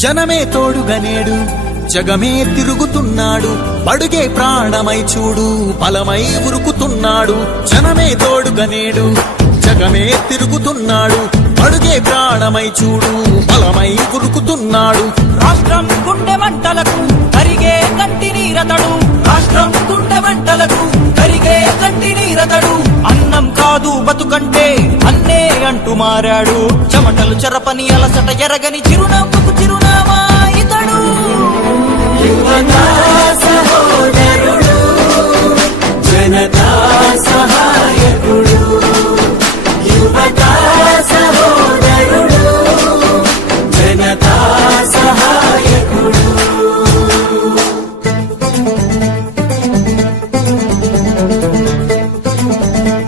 జనమే తోడుగనేడు జగమే తిరుగుతున్నాడు బడుగే ప్రాణమై చూడు బలమై ఉరుకుతున్నాడు జనమే తోడుగనేడు జగమే తిరుగుతున్నాడు బడుగే ప్రాణమై చూడు బలమై ఉరుకుతున్నాడు రాష్ట్రం గుండె మంటలకు కరిగే కంటి నీరతడు రాష్ట్రం గుండె మంటలకు కరిగే కంటి నీరతడు అన్నం కాదు బతుకంటే అన్నే అంటూ మారాడు చెమటలు చెరపని అలసట ఎరగని చిరునవ్వుకు చిరునామా ఇతడు యువతా సహోదరుడు జనతా